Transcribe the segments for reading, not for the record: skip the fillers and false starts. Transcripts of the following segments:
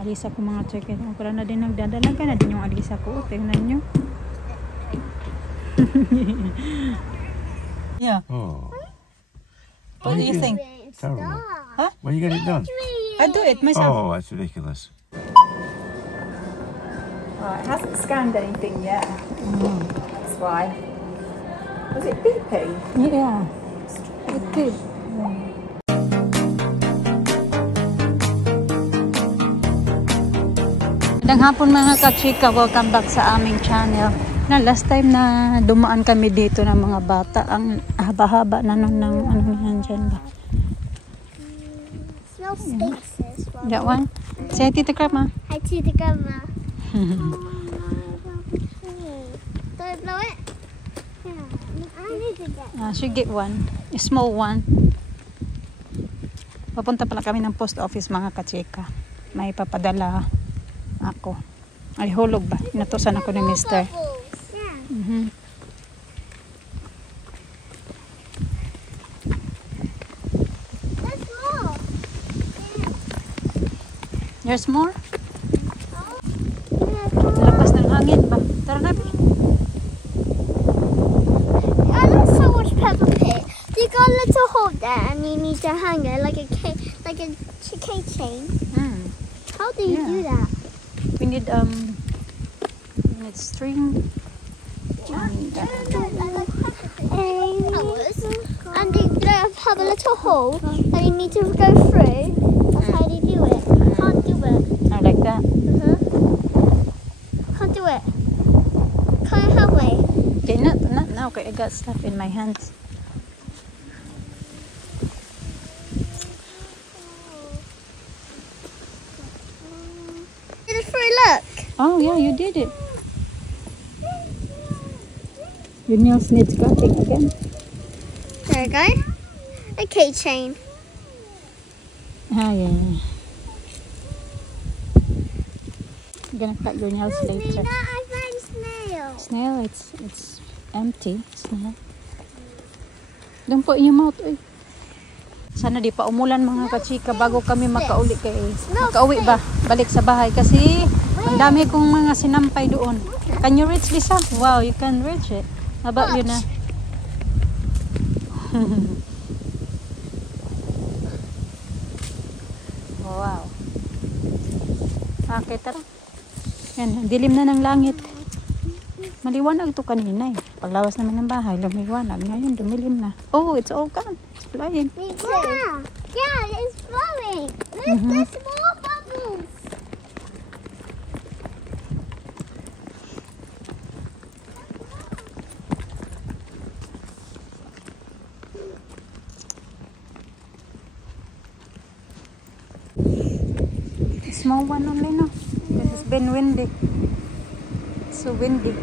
Alisa ko mga chicken. Wala na din nagdadalang ka na din yung alisa ko. Tingnan nyo. Yeah. Oh. What do you think? Terrible. Huh? When you get it done? I do it myself. Oh, that's ridiculous. Oh, it hasn't scanned anything yet. That's why. Was it beeping? Yeah. It did. Magandang hapon mga kachika, welcome back sa aming channel. Na last time na dumaan kami dito ng mga bata, ang haba-haba na nun ng ano na dyan ba? Smell spaces. That one? Say hi Tita Grandma. Hi to the grandma. Don't blow it? Yeah. I need to get Should get one. A small one. Papunta pala kami ng post office mga kachika. May papadala ako. Ay hulog ba? Inutusan ako ni Mister. bubbles. Yeah. There's more. There's more? Yeah. Lapas ng hangin ba? Tara na. I love so much Peppa Pig. You got a little hole there, and you need to hang it like a keychain. How do you Yeah. do that? We need string and And you don't have a little hole, and you need to go through. That's how you do it. I can't do it. I like that. Can't do it. Can you help me? Okay, not now. Okay, I got stuff in my hands. Did it through, look. Oh yeah, you did it. Your nails need scratching again. There we go. A keychain. Ah yeah. I'm gonna cut your nails later. I found snail. Snail, it's empty. Snail. Don't put in your mouth. Uy. Sana di pa umulan mga kachika bago kami makauwi ba? Balik sa bahay kasi ang dami kong mga sinampay doon. Can you reach Lisa? Wow, you can reach it. How about you na? Wow. Okay, tara. Yan, dilim na ng langit. Maliwanag to kanina eh. Paglawas namin ng bahay, lumiwanag. Ngayon, dumilim na. Oh, it's all gone. It's flying. Me too. Yeah, it's flowing. Look, there's more bubbles. Small one only, no? It's been windy. It's so windy.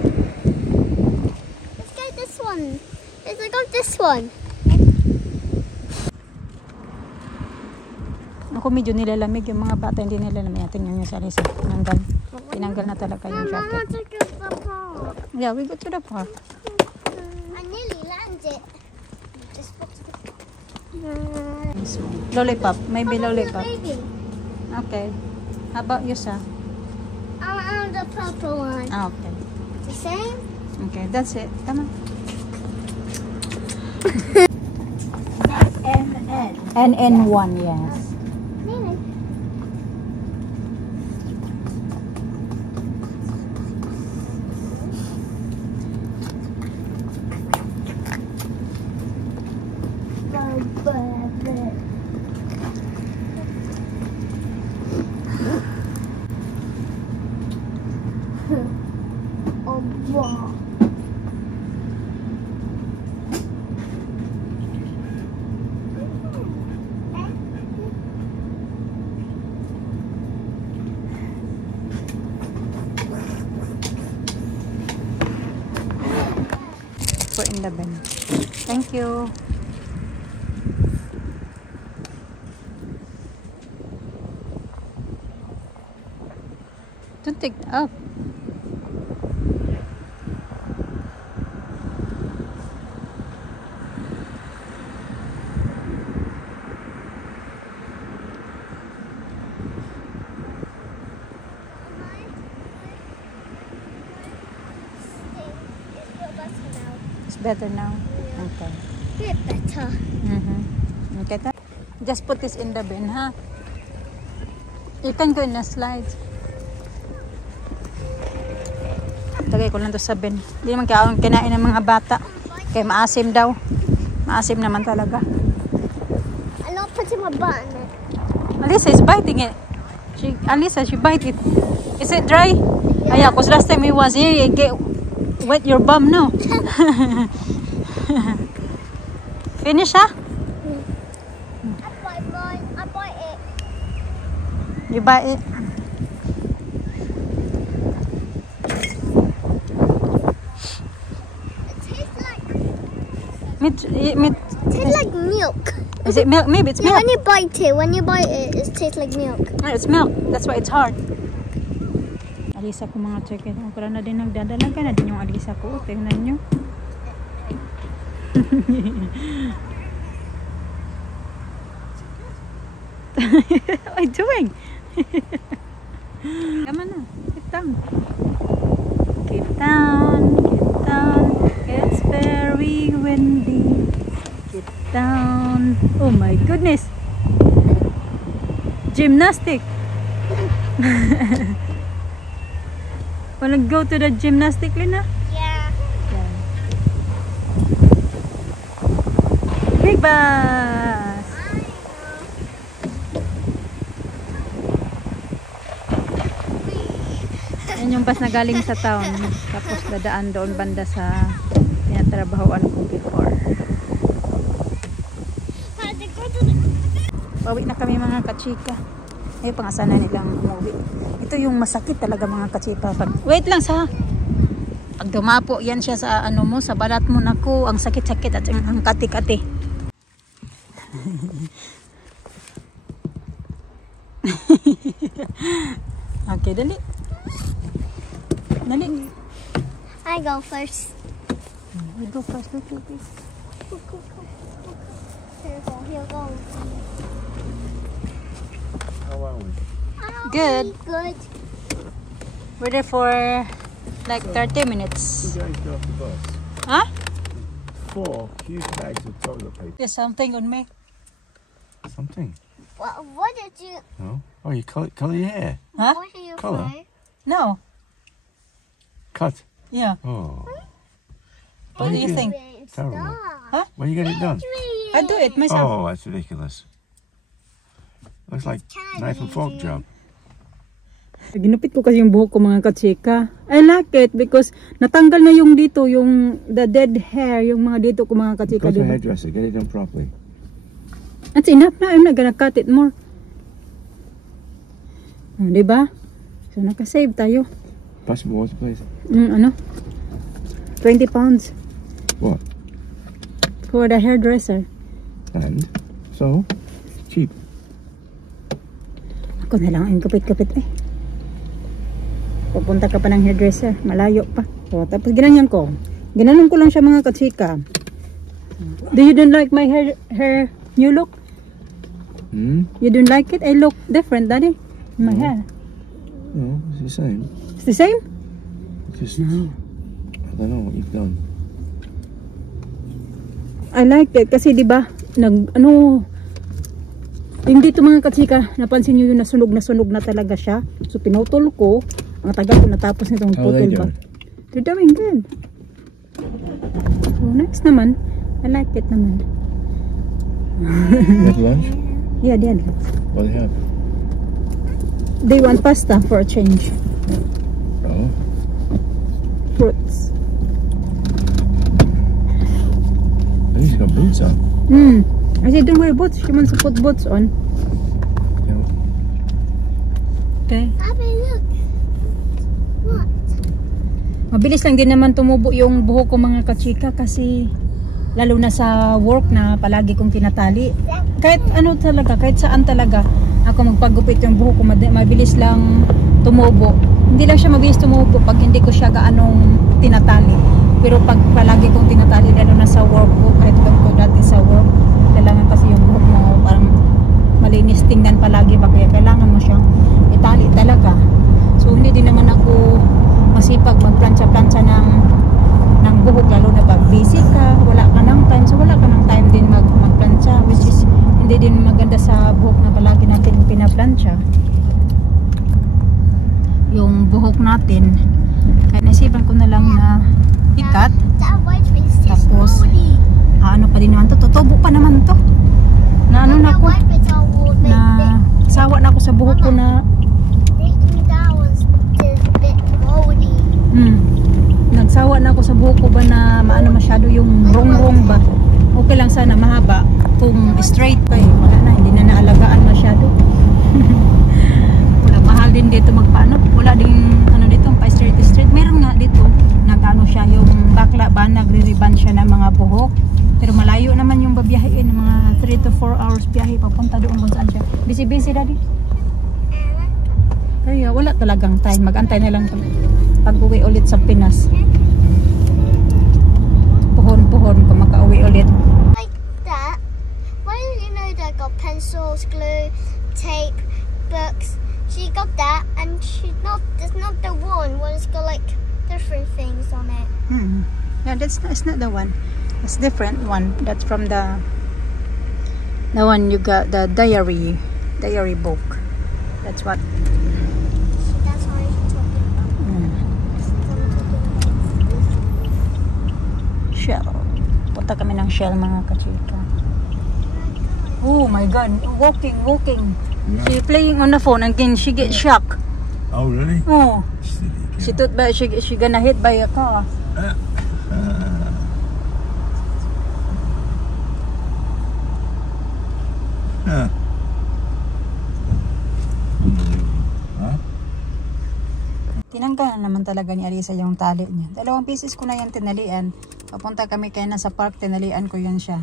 Let's go this one. Let's go this one. Ako medyo nilalamig yung mga bata, hindi nilalamig. Tingnan nyo sa Lisa. Tinanggal na talaga yung Mama, jacket. take us the park. Yeah, we go to the park. I nearly landed. Just got to Lollipop. Maybe lollipop. Baby. Okay. How about you, sir? I want the purple one. Ah, okay. The same? Okay, that's it. Come on. NN1, yes. Really? Oh, wow. Put in the bin. Thank you. Don't take up. better now. Okay. Bit better. Okay. Just put this in the bin, huh? You can go in the slides. Tagay ko lang to sa bin. Hindi naman kinain ng mga bata. Kaya maasim daw. Maasim naman talaga. I'm not putting my butt in it. Alisa is biting it. Alisa, she bite it. Is it dry? Yeah, because last time it was here, it get wet your bum, no? Finish, huh? I bite it. You bite it? It tastes like Tastes like milk. Is it milk? Maybe it's Yeah, milk. when you bite it, it tastes like milk. No, it's milk. That's why it's hard. Alisa ko mga chicken. Kung pala na din nagdadalang ka na din yung alisa ko. Tingnan nyo. What are you doing? Come on na. Get down. Get down. Get down. It's very windy. Get down. Oh my goodness. Gymnastic. Wanna go to the gymnastic, Lina? Yeah. Big bus. Yan yung bus na galing sa town. Tapos dadaan doon banda sa tinatrabahoan ko before. Pauwi na kami mga kachika. Ay, pangasana nilang umuwi. Ito yung masakit talaga mga kachika. Wait lang sa... Pag dumapo yan siya sa ano mo, sa balat mo, naku, ang sakit-sakit at ang kati-kati. Okay, dali. Dali. I go first. You go first, look. Here go. How are we? Good. Good. We're there for like 30 minutes. You guys got off the bus. Huh? 4 huge bags of toilet paper. There's something on me. Something. What did you? No. Oh, you colour your hair. Huh? What are you Colour? for? No. Cut. Yeah. Oh. What do you think? Terrible. Huh? Where you get it done? I do it myself. Oh, that's ridiculous. Looks like knife and fork job. Ginupit ko kasi yung buhok ko mga katsika. I like it because natanggal na yung dito, yung the dead hair, yung mga dito ko mga katsika. Go to a Diba? hairdresser, get it done properly. That's enough na. I'm not gonna cut it more. Diba? So nakasave tayo. Pass some water, please. Ano? 20 pounds What? for the hairdresser. And? So? Cheap. Ako na lang ang kapit-kapit eh. Pupunta ka pa ng hairdresser. Malayo pa. So, tapos ginanyan ko. Ginanon ko lang siya mga katsika. Do you don't like my hair new look? Hmm? You don't like it? I look different, Daddy. My hair. No, it's the same. It's the same? Just, I don't know what you've done. I like it kasi di ba yung dito mga katsika, napansin niyo yung nasunog na talaga siya. So pinutol ko, ang tagal ko natapos nitong How are they putol ba. doing? They're doing good. So next naman, I like it naman. You had lunch? Yeah, they had. What do they have? They want pasta for a change. Oh. Fruits. At least you got boots on. I said, don't wear boots. She wants to put boots on. Yeah. Okay. Abby, look. What? Mabilis lang din naman tumubo yung buhok ko mga kachika kasi lalo na sa work na palagi kong tinatali. Kahit ano talaga, kahit saan talaga ako magpagupit yung buhok ko, mabilis lang tumubo. Hindi lang siya mabilis tumubo pag hindi ko siya gaanong tinatali. Pero pag palagi kong tinatali lalo na sa work ko, kahit ko dati sa work, kailangan kasi yung buhok mo parang malinis tingnan palagi ba kaya kailangan mo siyang itali talaga. So hindi din naman ako masipag magplancha-plancha ng buhok lalo na pag busy ka hindi din maganda sa buhok na palagi natin pinaplansya yung buhok natin. Kaya naisipan ko na lang na ikat. That white face is Tapos, moldy. ano pa din naman to, tutubo pa naman to. Na ano na That ko, white face all would make na sawa na ako sa buhok ko na that was just a bit moldy. nagsawa na ako sa buhok ko ba na maano masyado yung rong-rong ba. Okay lang sana mahaba. Kung straight pa wala na, hindi na naalagaan masyado. Wala, mahal din dito magpaano. Wala ding ano dito, pa straight. Meron nga dito, nagano siya yung bakla ba, nagre-ribbon siya ng mga buhok. Pero malayo naman yung babiyahin, mga 3 to 4 hours biyahe papunta doon kung saan siya. Busy daddy. Kaya wala talagang time. Mag-antay na lang pag-uwi ulit sa Pinas. Puhon-puhon kung makauwi ulit. Like that. Why do you know that got pencils, glue, tape, books? She got that, and it's not the one where it's got like different things on it. Yeah, it's not the one. It's different one. That's from the one you got, the diary book. That's what. That's what I'm talking about. Shell. Punta kami ng Shell mga kachika. Oh my God, walking. She playing on the phone and then she get shocked. Oh, really? Oh, Silly she girl. thought ba she gonna hit by a car. Huh. Huh? Tinanggal naman talaga ni Alisa yung tali niya. 2 pieces ko na yan tinalian. Papunta kami kaya nasa park, tinalian ko yan siya.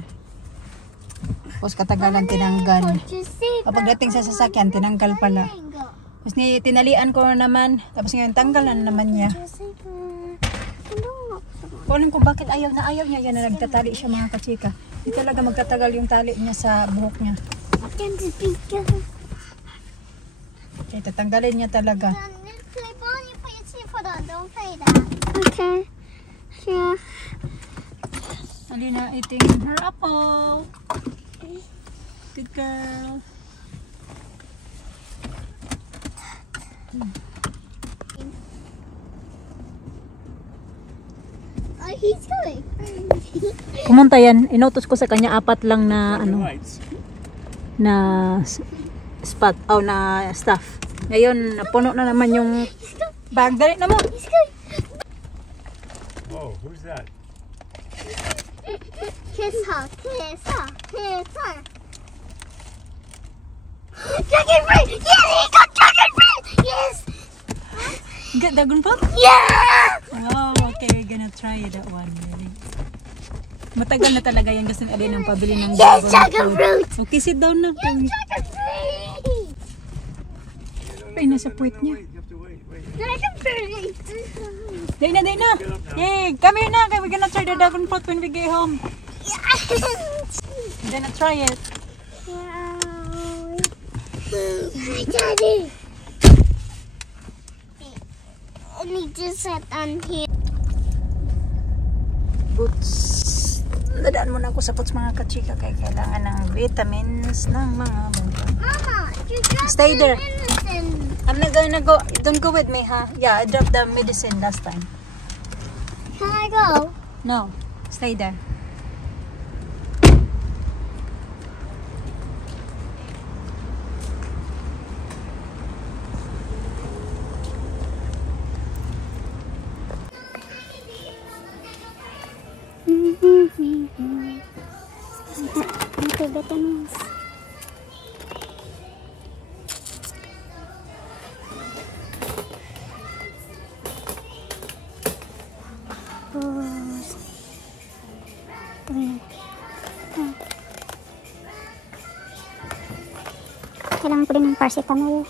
Tapos katagalan tinanggal. Kapag dating sa sasakyan, tinanggal pala. Tapos tinalian ko naman. Tapos ngayon tanggal na naman niya. Kunin ko bakit ayaw niya yan na nagtatali siya mga kachika. Hindi talaga magtatagal yung tali niya sa buhok niya. Okay, tatanggalin niya talaga. Okay. Yeah. Alina eating her apple. Good girl. Oh, he's going. Pumunta yan. Inutos ko sa kanya 4 lang na ano Lights. na spot na staff. Ngayon napuno na naman yung bag. Dali na mo. He's going. Whoa, who's that? Kiss her. Dragon fruit! Yes, he got dragon fruit! Yes! Get dragon fruit? Yeah! Oh, okay, we're gonna try that one. Really. Matagal na talaga yan gusto ni Alina ng pabili ng Yes, dragon fruit! Okay, sit down na. Dragon fruit! Ay, nasa puwet niya. You have to wait. Dragon fruit! Day na. Yay, come here na. We're gonna try the dragon fruit when we get home. We're gonna try it. Daddy! I need to sit on here. Boots. Dadaan muna ako sa boots mga kachika kaya kailangan ng vitamins ng mga mata. Mama, you dropped Stay the there. medicine. I'm not gonna go. Don't go with me, huh? Yeah, I dropped the medicine last time. Can I go? No, stay there. Okay, vitamins. Kailangan ko din ng paracetamol.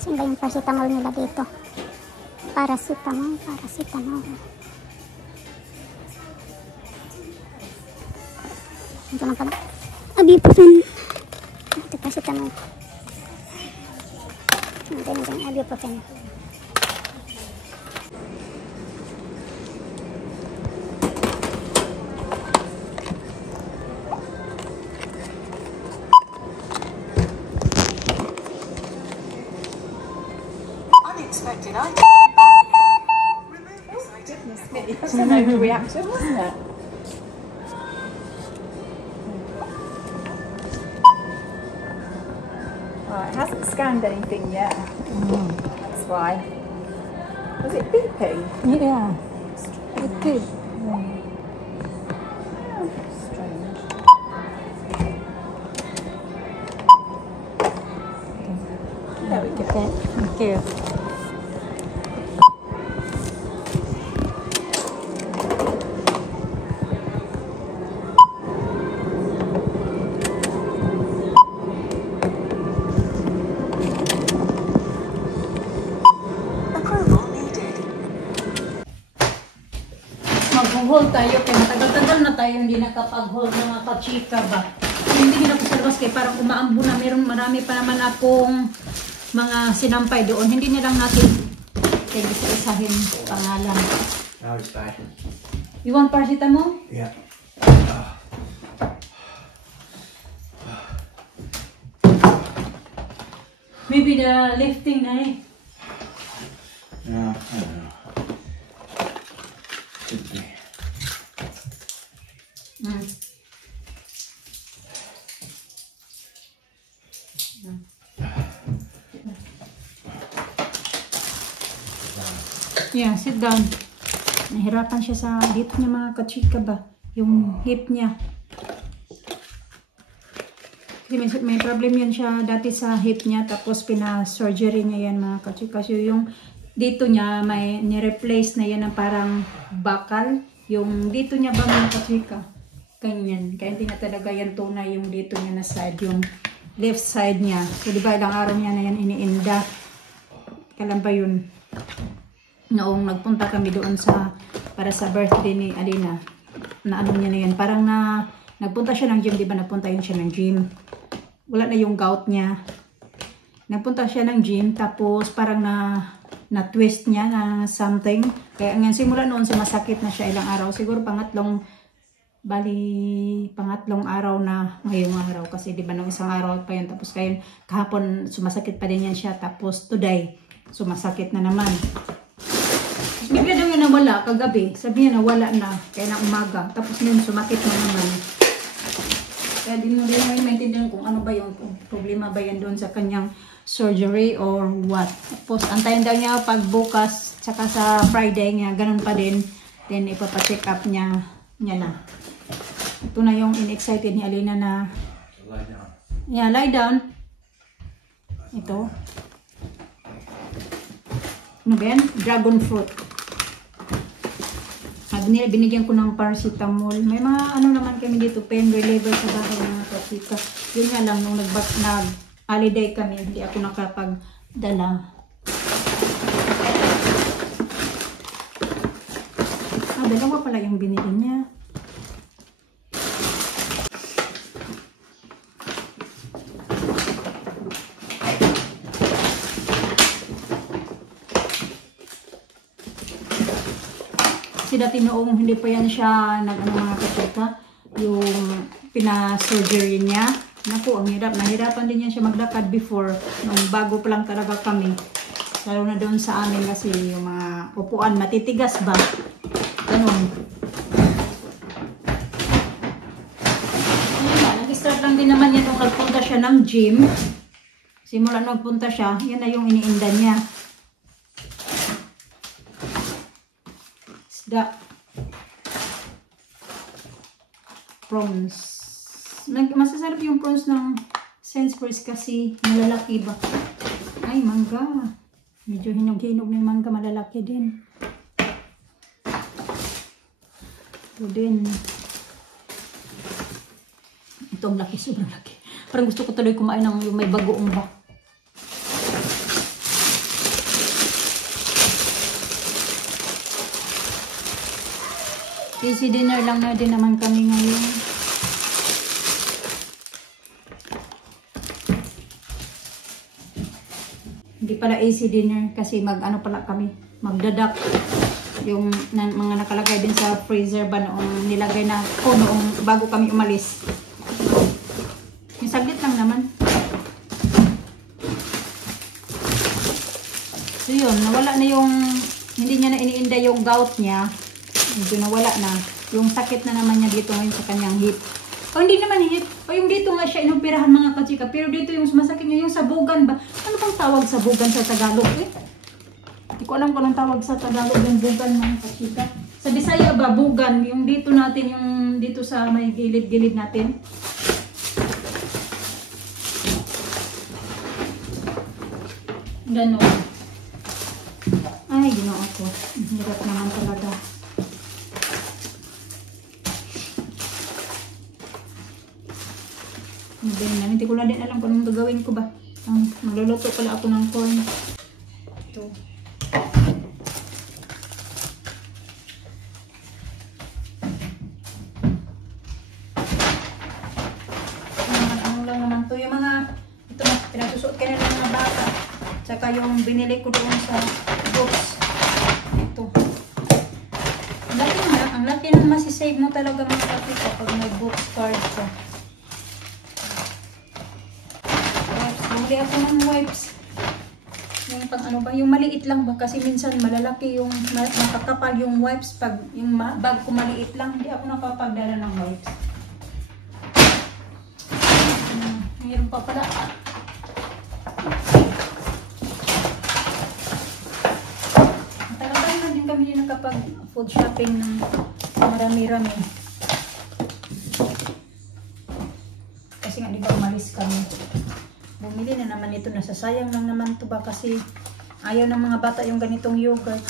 Saan ba yung paracetamol nila dito? Paracetamol. Ito na pala. Ibuprofen. Ito paracetamol. Ito na dyan, ibuprofen. reaction, wasn't it? Well, it hasn't scanned anything yet. That's why. Was it beeping? Yeah. It did. Strange. There we go. Thank you. Mag-haul tayo kaya matagal-tagal na tayo hindi nakapag-haul ng mga kachika ba. Hindi na ako sa labas kaya parang umaambo na. Marami pa naman akong mga sinampay doon. Hindi na lang natin kaya isa-isahin pangalan. Now it's back. You want paracetamol? Yeah. Maybe the lifting na eh. No, I don't know. Could be. Yeah, sit down. Nahirapan siya sa dito niya mga kachika ba. Yung hip niya. Kasi may problem yan siya dati sa hip niya. Tapos pina-surgery niya yan mga kachika. So yung dito niya may ni-replace na yan ng parang bakal. Yung dito niya ba mga kachika. Ganyan. Kaya hindi na talaga yan tunay yung dito niya na side. Yung left side niya. So diba ilang araw niya na yan iniinda. Kailan ba yun? Noong nagpunta kami doon para sa birthday ni Alina. Na ano niya na yan. Parang nagpunta siya ng gym. Diba nagpunta yun siya ng gym. Wala na yung gout niya. Nagpunta siya ng gym. Tapos parang na-twist niya na something. Kaya ngayon simula noon sumasakit na siya ilang araw. Siguro pangatlong araw na ngayong araw. Kasi diba nung isang araw pa yun. Tapos kahapon sumasakit pa din yan siya. Tapos today sumasakit na naman. Bigla daw yung nawala kagabi. Sabi niya nawala na. Kaya na umaga. Tapos ngayon sumakit na naman. Kaya di mo rin maintindihan kung ano ba yung problema ba yan doon sa kanyang surgery or what. Tapos antayin daw niya pag bukas tsaka sa Friday niya. Ganun pa din. Then ipapacheck up niya na. Ito na yung in-excited ni Alina na Lie down. yeah, lie down. Ito. Ano ba yan? Dragon fruit. Binigyan ko ng paracetamol. May mga ano naman kami dito, pain reliever sa bahay mga kapita. Yun nga lang, nung nag-holiday kami, hindi ako nakapagdala. Dalawa pala yung binili niya. Kasi dati noong hindi pa yan siya mga kachika, yung pina-surgery niya. Naku, ang hirap. Nahirapan din yan siya maglakad before. Nung bago pa lang talaga kami. Lalo na doon sa amin kasi yung mga upuan matitigas ba. Ganun. Nag-start lang din naman yan nung nagpunta siya ng gym. Simula nung nagpunta siya, yan na yung iniinda niya. Prawns. Masasarap yung prawns ng Sainsbury's kasi malalaki ba? Ay, mangga. Medyo hinog-hinog na yung mangga, malalaki din. Ito din. Ito ang laki, sobrang laki. Parang gusto ko tuloy kumain ng yung may bagoong ba. Easy dinner lang na din naman kami ngayon. Hindi pala easy dinner kasi mag-ano pala kami, magdadak. Yung mga nakalagay din sa freezer ba noong nilagay na ko noong bago kami umalis. Yung saglit lang naman. So yun, nawala na yung, hindi niya na iniinda yung gout niya. Medyo nawala na. Yung sakit na naman niya dito ngayon sa kanyang hip. O hindi naman hip. O yung dito nga siya inoperahan mga kachika. Pero dito yung masakit niya yung sabugan ba? Ano bang tawag sabugan sa Tagalog eh? Hindi ko alam kung anong tawag sa Tagalog yung bugan mga kachika. Sa Bisaya ba, bugan. Yung dito natin, yung dito sa may gilid-gilid natin. Ganon. Ay, ginoo ko. Hirap naman talaga. Hindi ko lang din alam kung anong gagawin ko ba. Magluluto pala ako ng corn. Ito. Ano lang naman to. Yung mga, ito na, pinasusuot ka na ng mga bata. Tsaka yung binili ko doon sa books. Ito. Ang laki na masisave mo talaga mga kapit kapag may books card ka. Bumili ako ng wipes. Yung pang ano ba, yung maliit lang ba? Kasi minsan malalaki yung, makakapal yung wipes. Pag yung bag ko maliit lang, hindi ako nakapagdala ng wipes. Mayroon pa pala. Talagang na din kami nakapag food shopping ng marami-rami. Kasi nga di ba umalis kami. Bumili na naman ito. Nasasayang lang naman ito ba kasi ayaw ng mga bata yung ganitong yogurt.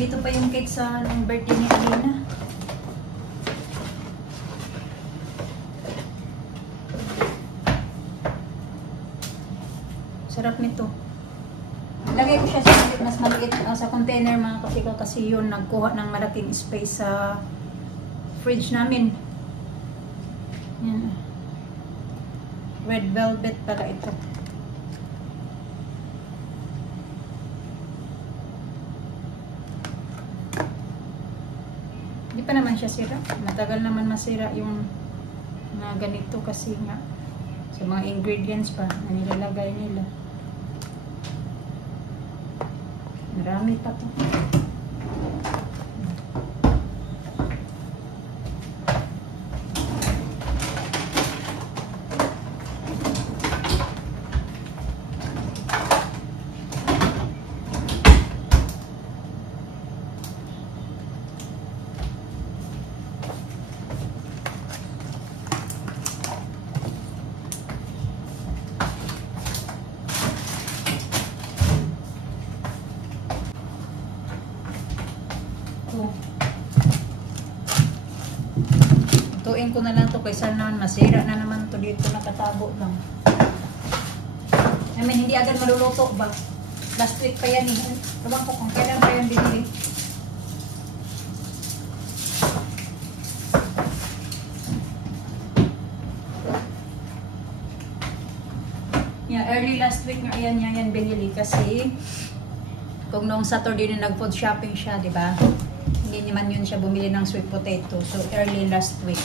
Dito pa yung cake sa birthday ni Alina. Sarap nito. Lagay ko siya sa mas maliit sa container mga kasika kasi yun nagkuha ng malaking space sa fridge namin. Yan. Red velvet pala ito. Hindi pa naman siya sira. Matagal naman masira yung mga ganito kasi nga sa mga ingredients pa na nilalagay nila. Marami pa to. Tutuin ko na lang to kaysa naman masira na naman to dito nakatabo lang. I mean, hindi agad maluluto ba? Last week pa yan eh. Ewan ko kung kailan pa yan binili. Yeah, early last week nga yan binili kasi kung noong Saturday na nag-food shopping siya, di ba? Hindi naman yun siya bumili ng sweet potato. So, early last week.